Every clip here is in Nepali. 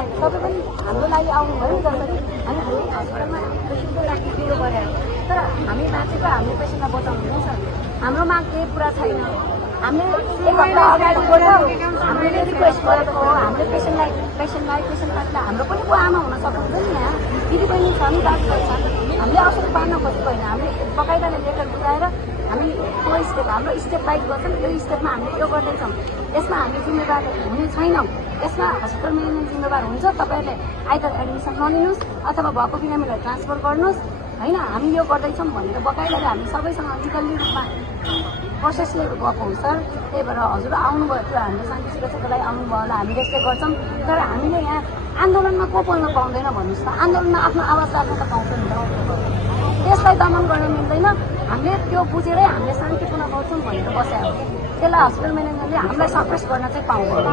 आएन तपाईँ पनि हाम्रो लागि आउनुभयो नि जसरी हामी हस्पिटलमा पेसेन्टको लागि ढिलो गरेर तर हामी बाँचेको हाम्रो पेसेन्टलाई बचाउनु हुँदैछ हाम्रो माग केही पुरा छैन हामीले एक हप्ता अगाडिबाट हामीले रिक्वेस्ट गरेको हो हामीले पेसेन्टलाई हाम्रो पनि को आमा हुन सक्नुहुन्छ नि यहाँ दिदीबहिनी छ नि डाक्टर छ हामीले अवसर पार्न खोजेको होइन हामीले बकाइदाले लेटर बुझाएर हामी त्यो स्टेप हाम्रो स्टेप बाइक गर्छौँ यो स्टेपमा हामीले यो गर्दैछौँ यसमा हामी जिम्मेवार हुने छैनौँ यसमा हस्पिटल म्यानेजमेन्ट जिम्मेवार हुन्छ तपाईँहरूले आइदर एडमिसन नलिनुहोस् अथवा भएको बिरामीलाई ट्रान्सफर गर्नुहोस् होइन हामी यो गर्दैछौँ भनेर बकाइदाले हामी सबैसँग लिगल्ली रूपमा प्रोसेसले गएको हो सर त्यही भएर हजुर आउनुभयो त्यो हाम्रो शान्ति सुरक्षाको लागि आउनुभयो होला हामी रेस्पेक्ट गर्छौँ तर हामीले यहाँ आन्दोलनमा को बोल्न पाउँदैन भन्नुहोस् त आन्दोलनमा आफ्नो आवाज राख्न त पाउँछ नि त्यसलाई दमन गर्न मिल्दैन हामीले त्यो बुझेरै हामीले शान्तिपूर्ण गर्छौँ भनेर बसेको हो त्यसलाई हस्पिटल म्यानेजमेन्टले हामीलाई सप्रेस गर्न चाहिँ पाउँदैन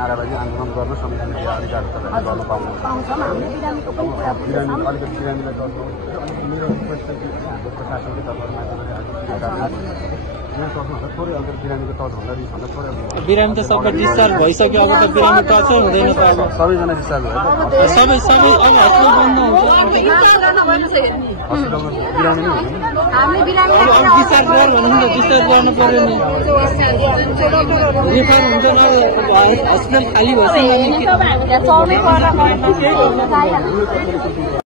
नाराबाजी आन्दोलन गर्न संविधानको अधिकार गर्न पाउँछौँ हामीले बिरामीको पनि कुरा बुझ्छौँ अलिकति बिरामीलाई गर्नु मेरो रिक्वेस्ट चाहिँ हाम्रो प्रशासनले यहाँ सक्नुहुन्छ थोरै अलिकति बिरामीको तलभन्दा रिसभन्दा थोरै बिरामी त सबै डिस्चार्ज भइसक्यो अब त बिरामी टचै हुँदैन त अब सबैजना डिस्चार्ज भयो सबै अब हस्पिटल बन्द हुन्छ हस्पिटलमा बिरामी नै हुँदैन हामीले बिरामी डिस्चार्ज गर भन्नु त डिस्चार्ज गर्नु पर्यो नि रिफर हुन्छ न हस्पिटल खाली भइसक्यो हामीलाई चल्नै पर्छ